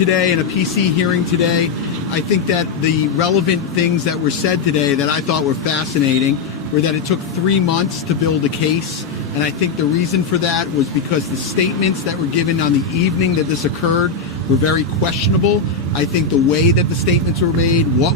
Today in a PC hearing today, I think that the relevant things that were said today that I thought were fascinating were that it took 3 months to build a case. And I think the reason for that was because the statements that were given on the evening that this occurred were very questionable. I think the way that the statements were made, what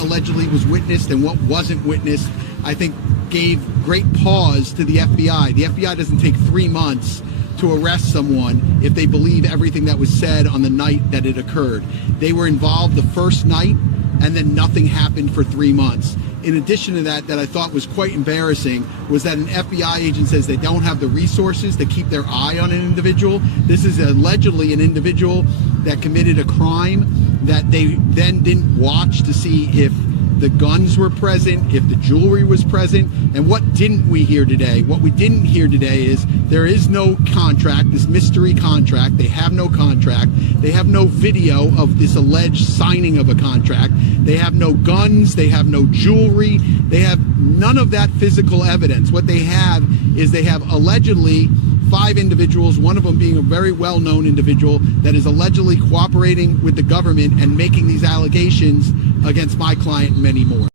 allegedly was witnessed and what wasn't witnessed, I think gave great pause to the FBI. The FBI doesn't take 3 months to arrest someone if they believe everything that was said on the night that it occurred. They were involved the first night and then nothing happened for 3 months. In addition to that I thought was quite embarrassing was that an FBI agent says they don't have the resources to keep their eye on an individual. This is allegedly an individual that committed a crime that they then didn't watch to see if the guns were present, if the jewelry was present. And what didn't we hear today? What we didn't hear today is there is no contract, this mystery contract. They have no contract. They have no video of this alleged signing of a contract. They have no guns. They have no jewelry. They have none of that physical evidence. What they have is they have allegedly 5 individuals, one of them being a very well-known individual that is allegedly cooperating with the government and making these allegations against my client and many more.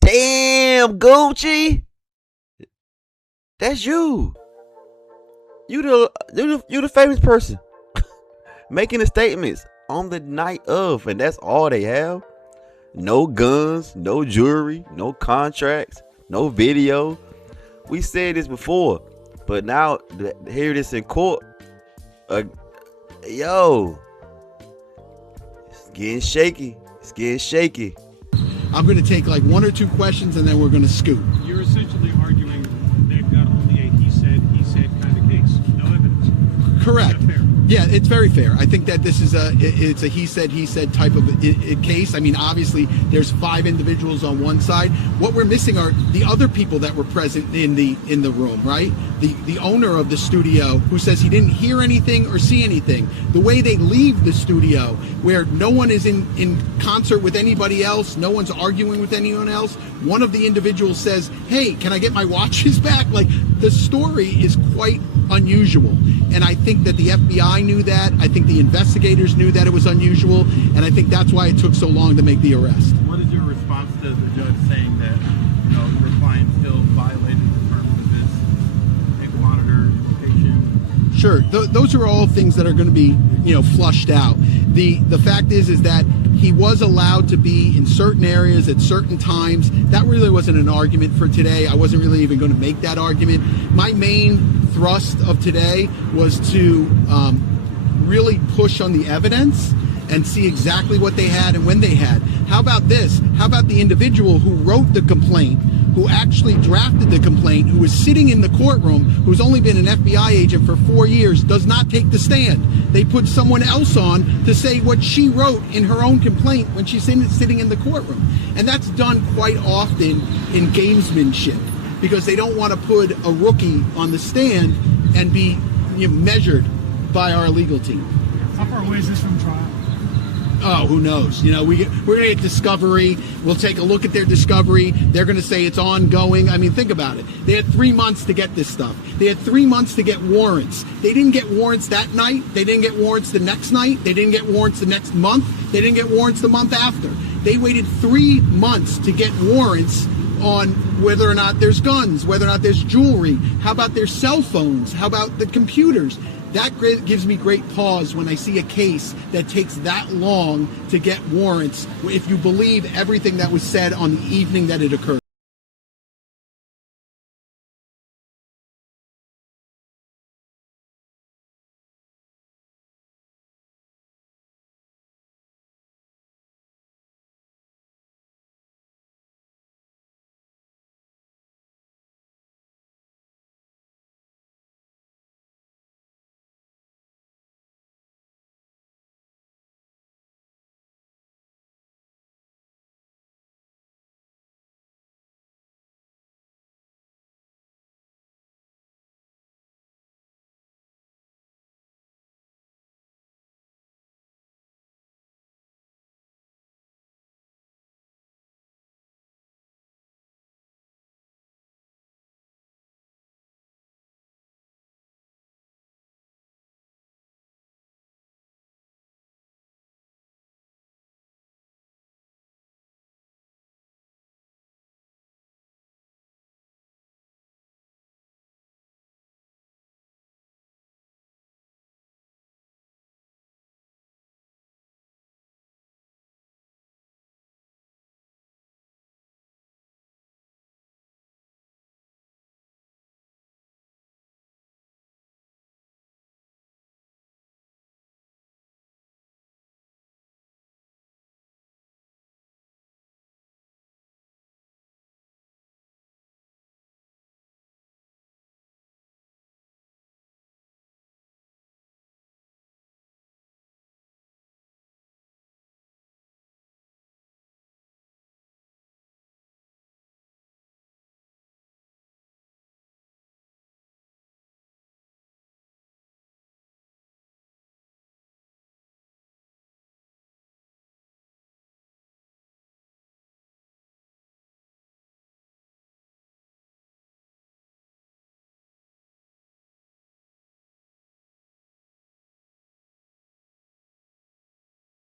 Damn, Gucci, that's you. You the famous person making the statements on the night of, and that's all they have. No guns, no jewelry, no contracts, no video. We said this before, but now to hear this in court, yo, it's getting shaky. It's getting shaky. I'm going to take like 1 or 2 questions and then we're going to scoot. You're essentially arguing they've got only a he said kind of case, no evidence. Correct. Yeah, it's very fair. I think that this is it's a he said type of a case. I mean, obviously there's 5 individuals on one side. What we're missing are the other people that were present in the room, right? The owner of the studio who says he didn't hear anything or see anything. The way they leave the studio where no one is in concert with anybody else, no one's arguing with anyone else. One of the individuals says, "Hey, can I get my watches back?" Like, the story is quite unusual. And I think that the FBI knew that. I think the investigators knew that it was unusual. And I think that's why it took so long to make the arrest. What is your response to the judge saying that, your client still violated the terms of this ankle monitor location? Sure, those are all things that are going to be, flushed out. The fact is that he was allowed to be in certain areas at certain times. That really wasn't an argument for today. I wasn't really even going to make that argument. My main thrust of today was to really push on the evidence and see exactly what they had and when they had. How about this? How about the individual who wrote the complaint, who actually drafted the complaint, who was sitting in the courtroom, who's only been an FBI agent for 4 years, does not take the stand. They put someone else on to say what she wrote in her own complaint when she's sitting in the courtroom. And that's done quite often in gamesmanship, because they don't want to put a rookie on the stand and be measured by our legal team. How far away is this from trial? Oh, who knows? We're going to get discovery. We'll take a look at their discovery. They're going to say it's ongoing. I mean, think about it. They had 3 months to get this stuff. They had 3 months to get warrants. They didn't get warrants that night. They didn't get warrants the next night. They didn't get warrants the next month. They didn't get warrants the month after. They waited 3 months to get warrants on whether or not there's guns, whether or not there's jewelry. How about their cell phones? How about the computers? That gives me great pause when I see a case that takes that long to get warrants, if you believe everything that was said on the evening that it occurred.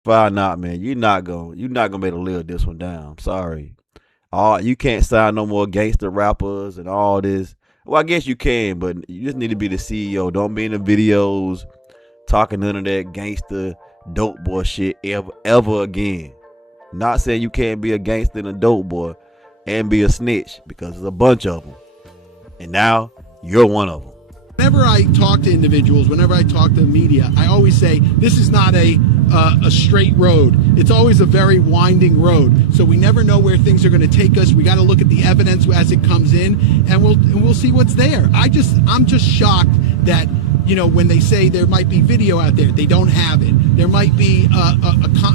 Find out, man. You're not gonna be able to live this one down. I'm sorry. You can't sign no more gangster rappers and all this. Well, I guess you can, but you just need to be the CEO. Don't be in the videos talking none of that gangster dope boy shit ever again. Not saying you can't be a gangster and a dope boy and be a snitch, because there's a bunch of them. And now you're one of them. Whenever I talk to individuals, whenever I talk to the media, I always say this is not a straight road. It's always a very winding road. So we never know where things are going to take us. We got to look at the evidence as it comes in, and we'll see what's there. I'm just shocked that, you know, when they say there might be video out there, they don't have it. There might be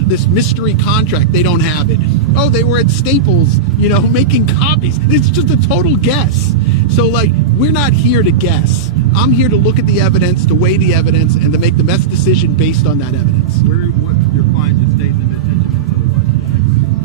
this mystery contract, they don't have it. Oh, they were at Staples, you know, making copies. It's just a total guess. So, like, we're not here to guess. I'm here to look at the evidence, to weigh the evidence, and to make the best decision based on that evidence. What your client just stays in detention until what?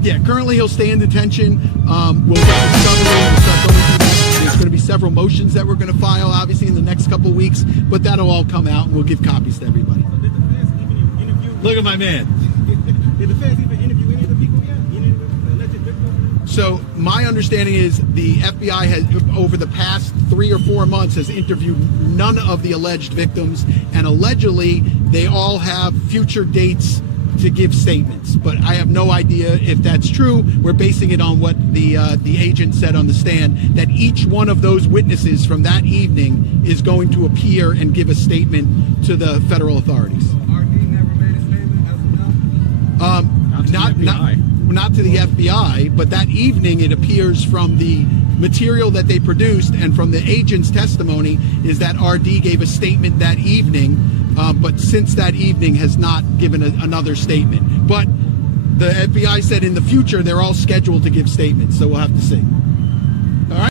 Yeah, currently he'll stay in detention. We'll get the summary. We'll start going through that. There's going to be several motions that we're going to file, obviously, in the next couple of weeks, but that'll all come out, and we'll give copies to everybody. Did the defense even interview? Look at my man. Did the defense even interview any of the people yet? Any of the alleged victims? So my understanding is the FBI has, over the past 3 or 4 months, has interviewed none of the alleged victims, and allegedly they all have future dates to give statements. But I have no idea if that's true. We're basing it on what the agent said on the stand, that each one of those witnesses from that evening is going to appear and give a statement to the federal authorities. RD never made a statement as of now? Not to the FBI, but that evening it appears from the material that they produced and from the agent's testimony is that RD gave a statement that evening, but since that evening has not given another statement. But the FBI said in the future they're all scheduled to give statements, so we'll have to see. All right.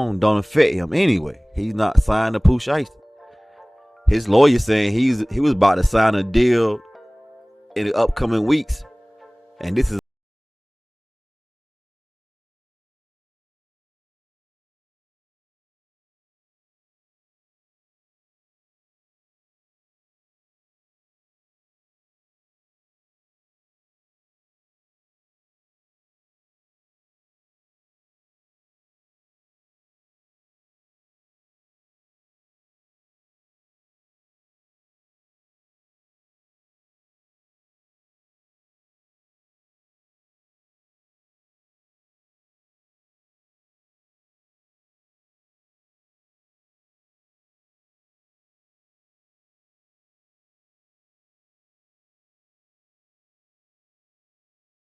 Don't affect him anyway. He's not signed to Pooh Shiesty. His lawyer saying he was about to sign a deal in the upcoming weeks, and this is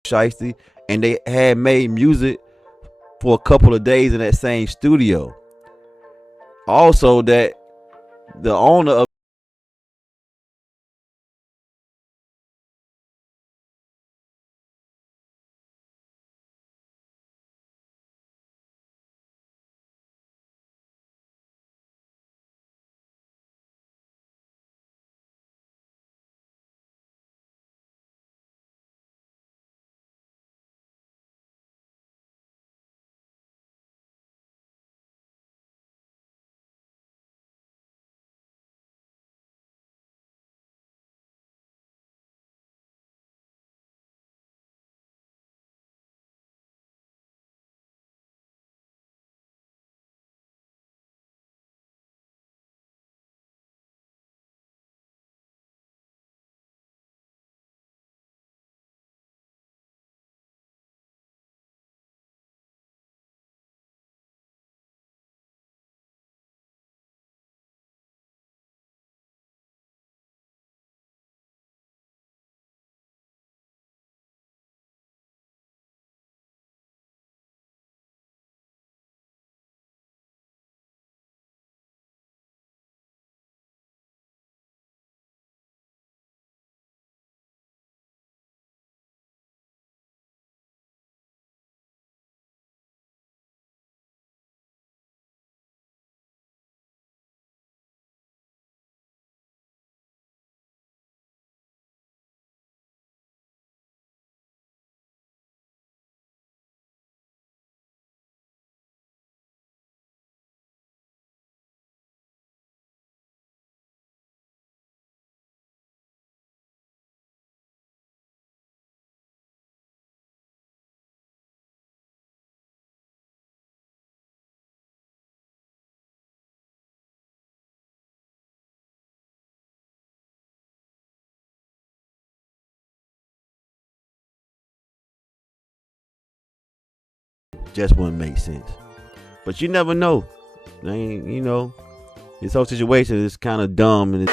Shiesty, and they had made music for a couple of days in that same studio. Also, that the owner of just wouldn't make sense. But you never know. I mean, you know, this whole situation is kind of dumb and